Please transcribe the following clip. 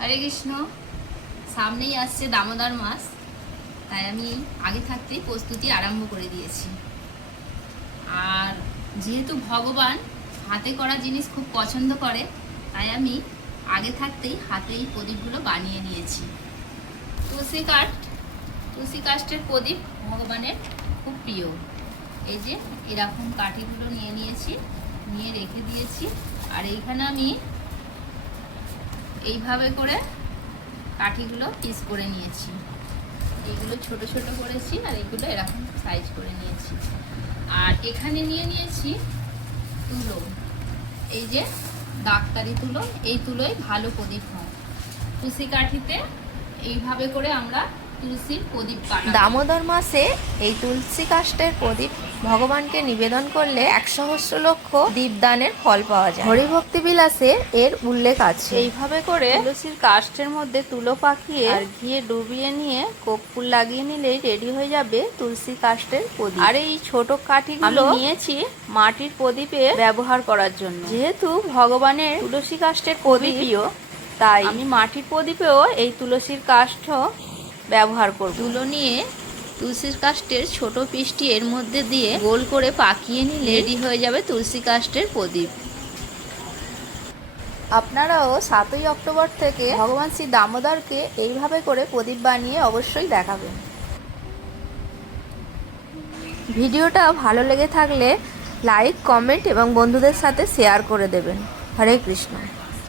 হরে কৃষ্ণ। সামনেই আসছে দামোদর মাস, তাই আমি আগে থাকতেই প্রস্তুতি আরম্ভ করে দিয়েছি। আর যেহেতু ভগবান হাতে করা জিনিস খুব পছন্দ করে, তাই আমি আগে থাকতেই হাতে এই প্রদীপগুলো বানিয়ে নিয়েছি। তুলসী কাষ্ঠের প্রদীপ ভগবানের খুব প্রিয়। এই যে এরকম কাঠিগুলো নিয়ে নিয়েছি, নিয়ে রেখে দিয়েছি। আর এইখানে আমি এইভাবে করে কাঠিগুলো পিস করে নিয়েছি। এইগুলো ছোট ছোট করেছি আর এইগুলো এরকম সাইজ করে নিয়েছি। আর এখানে নিয়ে নিয়েছি তুলো, এই যে ডাক্তারি তুলো। এই তুলোয় ভালো প্রদীপ হয়। তুলসী কাঠিতে এইভাবে করে আমরা তুলসীর প্রদীপ বানাই। দামোদর মাসে এই তুলসী কাষ্ঠের প্রদীপ ভগবানকে নিবেদন করলে 100 লক্ষ দীপদানের ফল পাওয়া যায়। হরিভক্তি বিলাসে এর উল্লেখ আছে। এইভাবে করে তুলসীর কাষ্ঠের মধ্যে তুলো পাকিয়ে আর ঘিয়ে ডুবিয়ে নিয়ে কর্পূর লাগিয়ে নিলেই রেডি হয়ে যাবে তুলসী কাষ্ঠের প্রদীপ। আর এই ছোট কাঠিগুলো নিয়েছি মাটির প্রদীপে ব্যবহার করার জন্য। যেহেতু ভগবানের তুলসী কাষ্ঠের প্রদীপ প্রিয়, তাই আমি মাটির প্রদীপেও এই তুলসীর কাষ্ঠ ব্যবহার করব। তুলো নিয়ে তুলসী কাষ্ঠের ছোট পিসটি এর মধ্যে দিয়ে গোল করে পাকিয়ে নিলে রেডি হয়ে যাবে তুলসী কাষ্ঠের প্রদীপ। আপনারাও 7ই অক্টোবর থেকে ভগবান শ্রী দামোদরকে এইভাবে করে প্রদীপ বানিয়ে অবশ্যই দেখাবেন। ভিডিওটা ভালো লেগে থাকলে লাইক, কমেন্ট এবং বন্ধুদের সাথে শেয়ার করে দেবেন। হরে কৃষ্ণ।